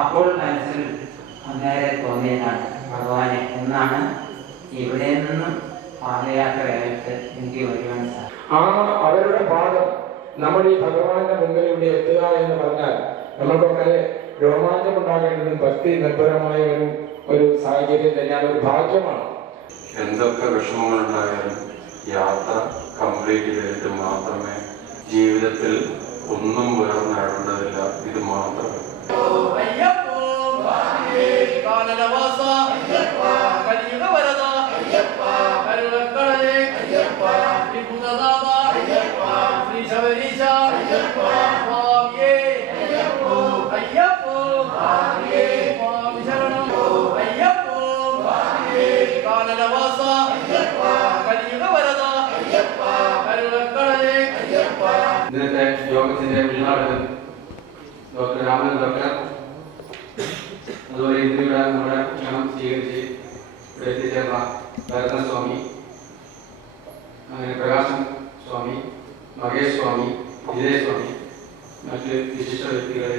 അപ്പോൾ മനസ്സിൽ നേരെ തോന്നിയതാണ് ഭഗവാനെ എന്നാണ് ഇവിടെ നിന്നും പാദയാത്രയായിട്ട് എനിക്ക് വരുവാൻ സാധിക്കും. അവരുടെ പാദം നമ്മൾ ഈ ഭഗവാന്റെ മുമ്പിൽ ഇവിടെ എത്തുക എന്ന് പറഞ്ഞാൽ നമ്മൾക്കൊക്കെ രോമാഞ്ചമുണ്ടാകേണ്ടതും ഭക്തി നിർഭരമായ ഒരു സാഹചര്യം തന്നെയാണ്, ഒരു ഭാഗ്യമാണ്. എന്തൊക്കെ വിഷമങ്ങളുണ്ടായാലും യാത്ര കംപ്ലീറ്റ് ചെയ്തിട്ട് മാത്രമേ ജീവിതത്തിൽ ഒന്നും വേറെ നേടേണ്ടതില്ല. ഇത് മാത്രമേ ഇന്നത്തെ യോഗത്തിന്റെ ഉദ്ഘാടകൻ ഡോക്ടർ രാമൻ ഡോക്ടർ, അതുപോലെ ഇന്നിവിടെ നമ്മുടെ ക്ഷണം സ്വീകരിച്ച് ഇവിടെ എത്തിച്ചേർന്ന ഭരതൻ സ്വാമി, അങ്ങനെ പ്രകാശൻ സ്വാമി, മഹേഷ് സ്വാമി, വിജയ സ്വാമി, മറ്റ് വിശിഷ്ട വ്യക്തികളെ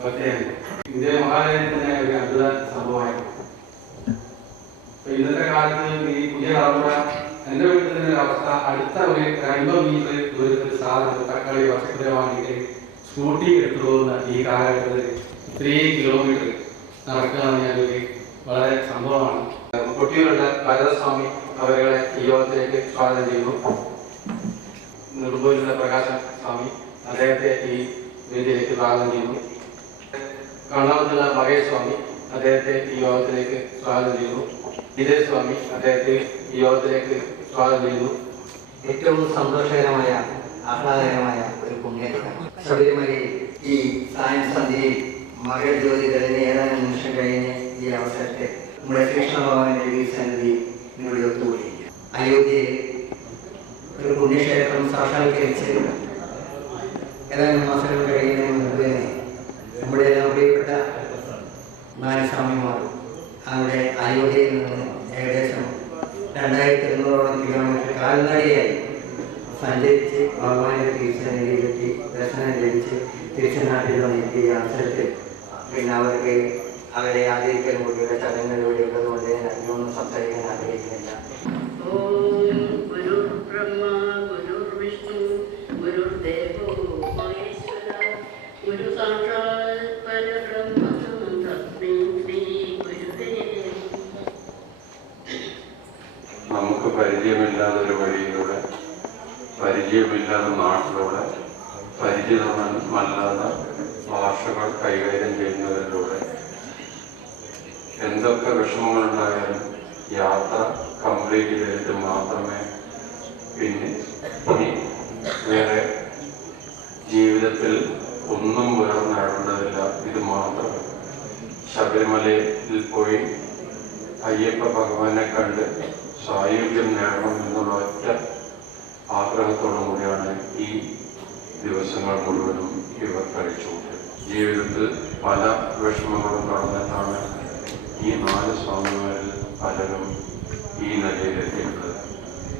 പ്രത്യേകം ഇന്ത്യ മഹാരാജ്യത്തിന് ഒരു അത്ഭുത സംഭവമായിരുന്നു. ഇന്നത്തെ കാലത്ത് ഈ പുതിയ തലമുറ എന്റെ വീട്ടിൽ തന്നെ അവസ്ഥ, അടുത്ത ഒരു 50 മീറ്റർ ദൂരത്തിൽ സാധനം തക്കാളി പച്ചക്കറി വാങ്ങിയിട്ട് സ്കൂട്ടി എടുത്തു പോകുന്ന ഈ കാലഘട്ടത്തിൽ 3 കിലോമീറ്റർ നടക്കുക എന്ന് പറഞ്ഞാൽ വളരെ സംഭവമാണ്. കൊട്ടിയൂരുള്ള ഭരതസ്വാമി അവരെ ഈ യോഗത്തിലേക്ക് സ്വാഗതം ചെയ്യുന്നു. നെടുമ്പൂരിലുള്ള പ്രകാശൻ സ്വാമി അദ്ദേഹത്തെ ഈ വേദിയിലേക്ക് സ്വാഗതം ചെയ്യുന്നു. കണ്ണാമത്തുള്ള മഹേഷ് സ്വാമി അദ്ദേഹത്തെ ഈ യോഗത്തിലേക്ക് സ്വാഗതം ചെയ്യുന്നു. വിജയ സ്വാമി അദ്ദേഹത്തെ ഈ യോഗത്തിലേക്ക് സ്വാഗതം ചെയ്യുന്നു. ഏറ്റവും സന്തോഷകരമായ ആഹ്ലാദകരമായ ഒരു പുണ്യദിനം. ശബരിമലയിൽ ഈ സായൻസന്ധ്യയിൽ മകരജ്യോതി തെളിഞ്ഞ് ഏതാനും നിമിഷം കഴിഞ്ഞ് ഈ അവസരത്തെ നമ്മുടെ കൃഷ്ണഭഗവാന്റെ സന്നിധി ഇവിടെ ഒത്തുകൂടിയിരിക്കുക. അയോധ്യയിൽ ഒരു പുണ്യക്ഷേത്രം സാക്ഷാത്കരിച്ച് ഏതാനും മാസങ്ങൾ കഴിയുന്നതിന് മുമ്പ് തന്നെ നമ്മുടെ എല്ലാം പ്രിയപ്പെട്ട നായസ്വാമിമാർ അവിടെ അയോധ്യയിൽ നിന്ന് ഏകദേശം 2200ഓളം കിലോമീറ്റർ കാൽനടയായി സഞ്ചരിച്ച് ഭഗവാന്റെ തിരുസന്നിധിയിലെത്തി ദർശനം ലഭിച്ച് തിരിച്ചു നാട്ടിൽ വന്നെത്തിയ അവസരത്തിൽ പിന്നെ അവർക്ക് അവരെ ആദരിക്കൽ കൂടിയുള്ള ചടങ്ങുകളിലൂടെ ഉള്ളതുകൊണ്ട് ഞാൻ അധികമൊന്നും സംസാരിക്കാൻ ആഗ്രഹിക്കുന്നില്ല. നമുക്ക് പരിചയമില്ലാത്ത ഒരു വഴിയിലൂടെ, പരിചയമില്ലാത്ത നാട്ടിലൂടെ, പരിചിതമല്ലാത്ത ഭാഷകൾ കൈകാര്യം ചെയ്യുന്നതിലൂടെ എന്തൊക്കെ വിഷമങ്ങളുണ്ടായാലും യാത്ര കംപ്ലീറ്റ് ചെയ്തിട്ട് മാത്രമേ ഇനി വേറെ ജീവിതത്തിൽ ഒന്നും വേറെ നേടേണ്ടതില്ല. ഇത് മാത്രമേ ശബരിമലയിൽ പോയി അയ്യപ്പ ഭഗവാനെ കണ്ട് സായുജ്യം നേടണം എന്നുള്ള ഒറ്റ ആഗ്രഹത്തോടു കൂടിയാണ് ഈ ദിവസങ്ങൾ മുഴുവനും ഇവർ കഴിച്ചുകൂട്ടുന്നത്. ജീവിതത്തിൽ പല വിഷമങ്ങളും കടന്നിട്ടാണ് ഈ 4 സ്വാമിമാരിൽ പലരും ഈ നിലയിലെത്തിയിട്ടുള്ളത്.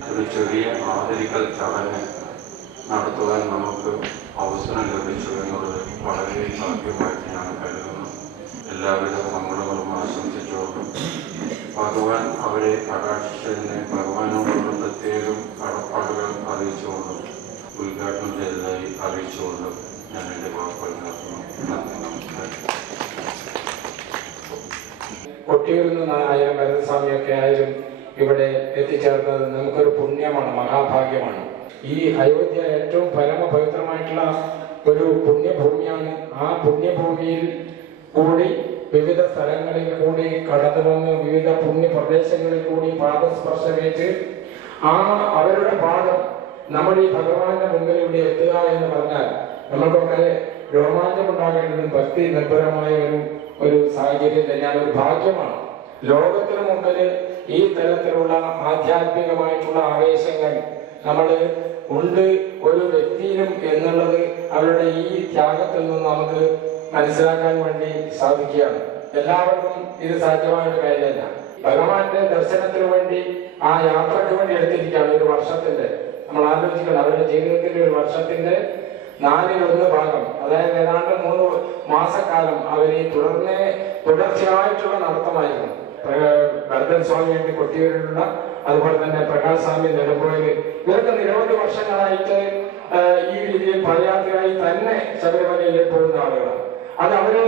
ഒരു ചെറിയ ആദരിക്കൽ ചടങ്ങ് നടത്തുവാൻ നമുക്ക് അവസരം ലഭിച്ചു എന്നുള്ളത് വളരെ ഭാഗ്യമായിട്ട് ഞാൻ കരുതുന്നു. എല്ലാവിധ മംഗളങ്ങളും ആശംസിച്ചുകൊണ്ടും ഭഗവാൻ അവരെ കടാക്ഷിച്ചതിനെ ഭഗവാനോടുള്ള പ്രത്യേകം കടപ്പാടുകൾ അറിയിച്ചുകൊണ്ടും ഉദ്ഘാടനം ചെയ്തതായി അറിയിച്ചുകൊണ്ടും ഞാൻ എൻ്റെ വാക്കുകൾ നടത്തുന്നു. നന്ദി, നമസ്കാരം. കൊട്ടിയൂരിൽ നിന്നായാലും ഭരതസ്വാമിയൊക്കെ ആയാലും ഇവിടെ എത്തിച്ചേർന്നത് നമുക്കൊരു പുണ്യമാണ്, മഹാഭാഗ്യമാണ്. ഈ അയോധ്യ ഏറ്റവും പരമപവിത്രമായിട്ടുള്ള ഒരു പുണ്യഭൂമിയാണ്. ആ പുണ്യഭൂമിയിൽ കൂടി വിവിധ സ്ഥലങ്ങളിൽ കൂടി കടന്നു വന്ന് വിവിധ പുണ്യപ്രദേശങ്ങളിൽ കൂടി പാദസ്പർശമേറ്റ് അവരുടെ പാദം നമ്മൾ ഈ ഭഗവാന്റെ മുമ്പിൽ ഇവിടെ എത്തുക എന്ന് പറഞ്ഞാൽ നമ്മൾക്കൊക്കെ രോമാഞ്ചമുണ്ടാകേണ്ടതും ഭക്തി നിർഭരമായ ഒരു സാഹചര്യം തന്നെയാണ്, ഒരു ഭാഗ്യമാണ്. ലോകത്തിന് മുമ്പിൽ ഈ തരത്തിലുള്ള ആധ്യാത്മികമായിട്ടുള്ള ആവേശങ്ങൾ നമ്മൾ ഉണ്ട് ഒരു വ്യക്തിയിലും എന്നുള്ളത് അവരുടെ ഈ ത്യാഗത്തിൽ നിന്ന് നമുക്ക് മനസ്സിലാക്കാൻ വേണ്ടി സാധിക്കുകയാണ്. എല്ലാവർക്കും ഇത് സാധ്യമായ കാര്യമല്ല. ഭഗവാന്റെ ദർശനത്തിന് വേണ്ടി ആ യാത്രയ്ക്ക് വേണ്ടി എടുത്തിരിക്കുകയാണ്. ഒരു വർഷത്തിന്റെ നമ്മൾ ആലോചിക്കണം, അവരുടെ ജീവിതത്തിന്റെ ഒരു വർഷത്തിന്റെ 4/1 ഭാഗം, അതായത് ഏതാണ്ട് 3 മാസക്കാലം അവർ ഈ തുടർച്ചയായിട്ടുള്ള നടത്തമായിരുന്നു. ഭരതൻ സ്വാമി കൊട്ടിയൂരിലുള്ള, അതുപോലെ തന്നെ പ്രകാശ് സ്വാമി നെടുമ്പോയിൽ, ഇവരൊക്കെ നിരവധി വർഷങ്ങളായിട്ട് ഈ രീതിയിൽ പദയാത്രയായി തന്നെ ശബരിമലയിലേക്ക് പോകുന്ന ആളുകളാണ്. അത് അവര്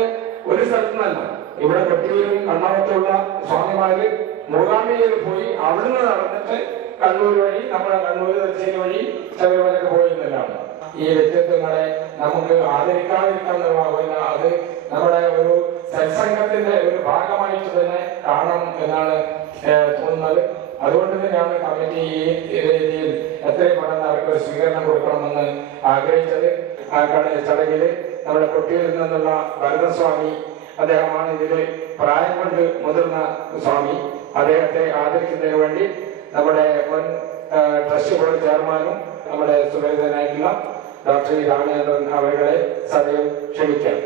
ഒരു സ്ഥലത്തു നിന്നല്ല, ഇവിടെ കൊട്ടിയൂരും കണ്ണവത്തുള്ള സ്വാമിമാര് മൂകാംബികയിൽ പോയി അവിടുന്ന് നടന്നിട്ട് കണ്ണൂർ വഴി, നമ്മുടെ കണ്ണൂർ തലശ്ശേരി വഴി ശബരിമലയ്ക്ക് പോയിരുന്നതാണ്. ഈ വ്യക്തിത്വങ്ങളെ നമുക്ക് ആദരിക്കാതിരിക്കാൻ നിർവാഹമില്ല. അത് നമ്മുടെ ഒരു സത്സംഗത്തിന്റെ ഒരു ഭാഗമായിട്ട് തന്നെ കാണണം എന്നാണ് തോന്നുന്നത്. അതുകൊണ്ട് തന്നെയാണ് കമ്മിറ്റി ഈ രീതിയിൽ എത്രയും പെട്ടെന്ന് അവർക്ക് ഒരു സ്വീകരണം കൊടുക്കണമെന്ന് ആഗ്രഹിച്ചത്. ആ ചടങ്ങിൽ നമ്മുടെ കൊട്ടിയൂരിൽ നിന്നുള്ള ഭരതസ്വാമി, അദ്ദേഹമാണ് ഇതിൽ പ്രായം കൊണ്ട് മുതിർന്ന സ്വാമി. അദ്ദേഹത്തെ ആദരിക്കുന്നതിന് വേണ്ടി നമ്മുടെ മുൻ ട്രസ്റ്റ് ബോർഡ് ചെയർമാനും നമ്മുടെ സുപരിതനായിട്ടുള്ള ഡോക്ടർ രാമചന്ദ്രൻ അവരുടെ സദയം ക്ഷണിക്കാം.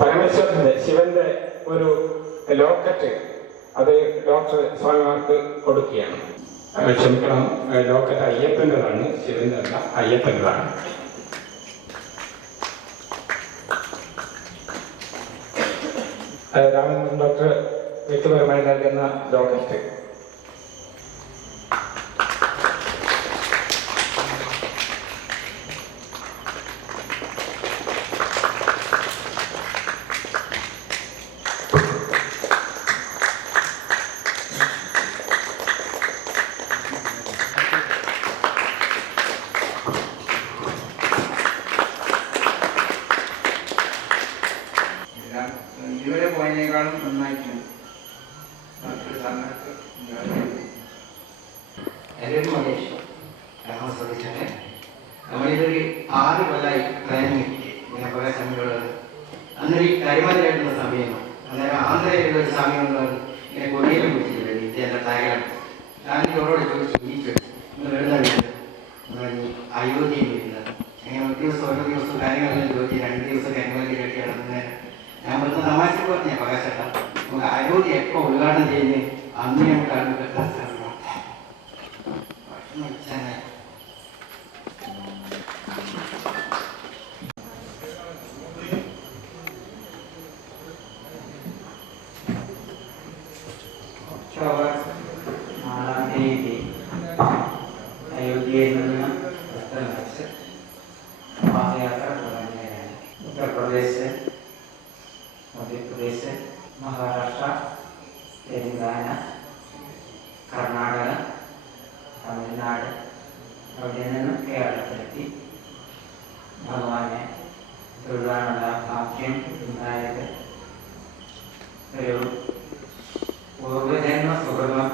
പരമേശ്വരന്റെ ശിവന്റെ ഒരു ലോക്കറ്റ് അത് ഡോക്ടർ സ്വാമിമാർക്ക് കൊടുക്കുകയാണ്. ക്ഷമിക്കണം, ലോക്കറ്റ് അയ്യപ്പൻ്റെതാണ്, ശിവന്റെ അല്ല, അയ്യപ്പൻ്റെതാണ്. രാമചന്ദ്രൻ ഡോക്ടർ വ്യക്തിപരമായി നൽകുന്ന ലോക്കറ്റ്. ഇതുവരെ പോയതിനേക്കാളും നന്നായിരിക്കും. എൻ്റെ മഹേഷ് രാമസ്വദിച്ചെ നമ്മളിതൊരു 6 കൊല്ലമായി പ്ലാൻ കിട്ടി. ഇങ്ങനെ കുറേ സമയമുള്ളത് അന്നൊരു കരിമലയായിട്ടുള്ള സമയമാണ്. അന്നേരം ആന്ധ്രയിലുള്ളൊരു സമയമുള്ള ഇങ്ങനെ കൊടിയിലും പിടിച്ചില്ല ഇന്ത്യൻ്റെ താരം. ഞാൻ ഇവരോട് ചോദിച്ചു അയോധ്യയിൽ വരുന്നത് അങ്ങനെ ഒരു ദിവസം ഓരോ ദിവസവും കാര്യങ്ങളെല്ലാം ചോദിച്ചു. 2 ദിവസം കരിമലയിൽ കെട്ടി കിടന്നേരം ഞാൻ പറഞ്ഞ തമാശ പറഞ്ഞ പ്രകാശേട്ടാ, നമുക്ക് അയോധ്യ എപ്പോൾ ഉദ്ഘാടനം ചെയ്യുന്നത് അന്ന് നമുക്ക് അടുത്ത ഒക്ടോബർ 4-ാം തീയതി അയോധ്യയിൽ നിന്ന് പുറത്ത് പാദയാത്ര തുടങ്ങുകയാണ്. ഉത്തർപ്രദേശ്, മധ്യപ്രദേശ്, മഹാരാഷ്ട്ര, തെലങ്കാന, കർണാടക, തമിഴ്നാട്, അവിടെ നിന്ന് കേരളത്തിലെത്തി ഭഗവാനെ തൊഴുവാനുള്ള ഭാഗ്യം ഉണ്ടായത് ഒരു പൂർവജന്മ സുഹൃതം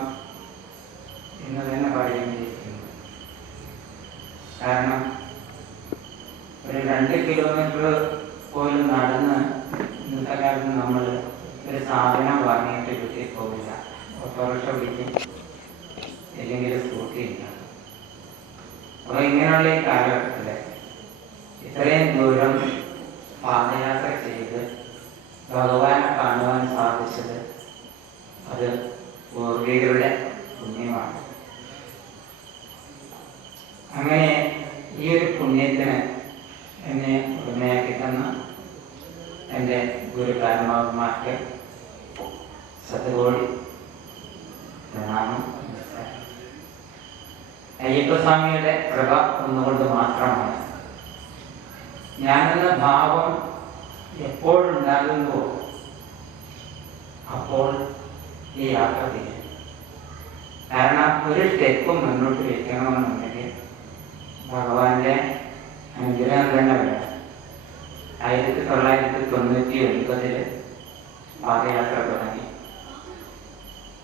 എന്ന് തന്നെ പറയേണ്ടിയിരിക്കുന്നു. കാരണം ഒരു 2 കിലോമീറ്റർ പോലും നടന്ന് ഇന്നത്തെ കാലത്ത് നമ്മൾ ഒരു സാധനം വാങ്ങിയിട്ട് വീട്ടിൽ പോകില്ല. ഓട്ടോറിക്ഷ പിടിക്കും, ഇല്ലെങ്കിൽ സ്കൂട്ടി ഉണ്ടാകും. അപ്പോൾ ഇങ്ങനെയുള്ള ഈ കാലഘട്ടത്തിൽ ഇത്രയും ദൂരം പാദയാത്ര ചെയ്ത് ഭഗവാനെ കാണുവാൻ സാധിച്ചത് അത് പൂർവികരുടെ പുണ്യമാണ്. അങ്ങനെ ഈ ഒരു പുണ്യത്തിന് എന്നെ ഉടമയാക്കി തന്ന എൻ്റെ ഗുരുകാരന്മാർക്ക് ശതകോടി പ്രണാമം. അയ്യപ്പസ്വാമിയുടെ കൃപ ഒന്നുകൊണ്ട് മാത്രമാണ്. ഞാനെന്ന ഭാവം എപ്പോഴുണ്ടാകുന്നുവോ അപ്പോൾ ഈ യാത്ര ചെയ്യും. കാരണം ഒരു സ്റ്റെപ്പ് മുന്നോട്ട് വയ്ക്കണമെന്നുണ്ടെങ്കിൽ ഭഗവാന്റെ അനുഗ്രഹം തന്നെ വേണം. 1999 പാദയാത്ര തുടങ്ങി.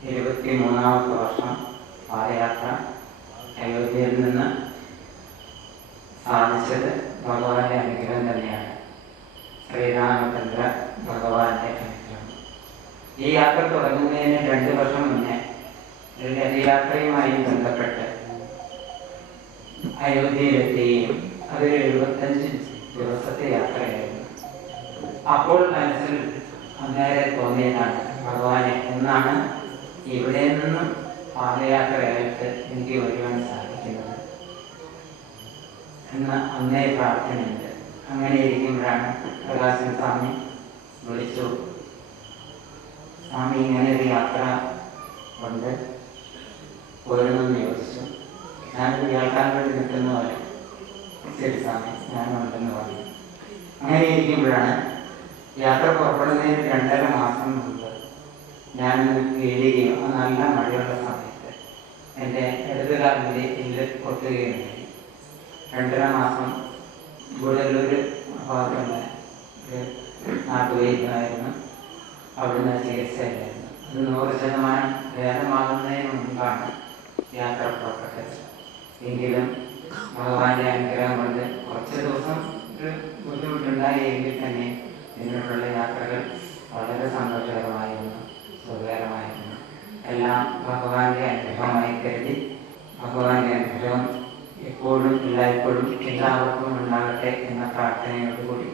23-ാമത്തെ വർഷം പാദയാത്ര അയോധ്യയിൽ നിന്ന് സാധിച്ചത് ഭഗവാന്റെ അനുഗ്രഹം തന്നെയാണ്. ശ്രീരാമചന്ദ്ര ഭഗവാന്റെ അനുഗ്രഹം. ഈ യാത്ര തുടങ്ങുന്നതിന് 2 വർഷം മുന്നേ രഥയാത്രയുമായി ബന്ധപ്പെട്ട് അയോധ്യയിലെത്തുകയും അതൊരു 75 ദിവസത്തെ യാത്രയായിരുന്നു. അപ്പോൾ മനസ്സിൽ അന്നേരം തോന്നിയതാണ് ഭഗവാനെ എന്നാണ് ഇവിടെ നിന്നും പാദയാത്രയായിട്ട് എനിക്ക് വരുവാൻ സാധിക്കുന്നത് എന്ന അന്നേ പ്രാർത്ഥനയുണ്ട്. അങ്ങനെ ഇരിക്കുമ്പോഴാണ് പ്രകാശൻ സ്വാമി വിളിച്ചു, സ്വാമി ഇങ്ങനെ ഒരു യാത്ര കൊണ്ട് പോരുന്നെന്ന് ചോദിച്ചു. ഞാനത് കേൾക്കാൻ വേണ്ടി നിൽക്കുന്ന പോലെ ശരി സ്വാമി ഞാനുണ്ടെന്ന് പറഞ്ഞു. അങ്ങനെ ഇരിക്കുമ്പോഴാണ് യാത്ര പുറപ്പെടുന്നതിന് 2.5 മാസം മുമ്പ് ഞാൻ വീഴുകയും നല്ല മഴയുള്ള സമയത്ത് എൻ്റെ ഇടതുകാലിൻ്റെ എല്ല് പൊട്ടുകയുണ്ടായി. 2.5 മാസം ഗുഡല്ലൂർ ഭാഗത്തുള്ള ഒരു നാട്ടുവൈദ്യമായിരുന്നു. അവിടുന്ന് ചികിത്സയിലായിരുന്നു. അത് 100% ഭേദമാകുന്നതിന് മുൻപാണ് യാത്ര പുറപ്പെട്ടത്. എങ്കിലും ഭഗവാന്റെ അനുഗ്രഹം കൊണ്ട് കുറച്ച് ദിവസം ഒരു ബുദ്ധിമുട്ടുണ്ടായെങ്കിൽ തന്നെ പിന്നീടുള്ള യാത്രകൾ വളരെ സന്തോഷകരമായിരുന്നു, സുഖകരമായിരുന്നു. എല്ലാം ഭഗവാന്റെ അനുഗ്രഹമായി കരുതി ഭഗവാന്റെ അനുഗ്രഹം എപ്പോഴും എല്ലായ്പ്പോഴും എല്ലാവർക്കും ഉണ്ടാകട്ടെ എന്ന പ്രാർത്ഥനയോടുകൂടി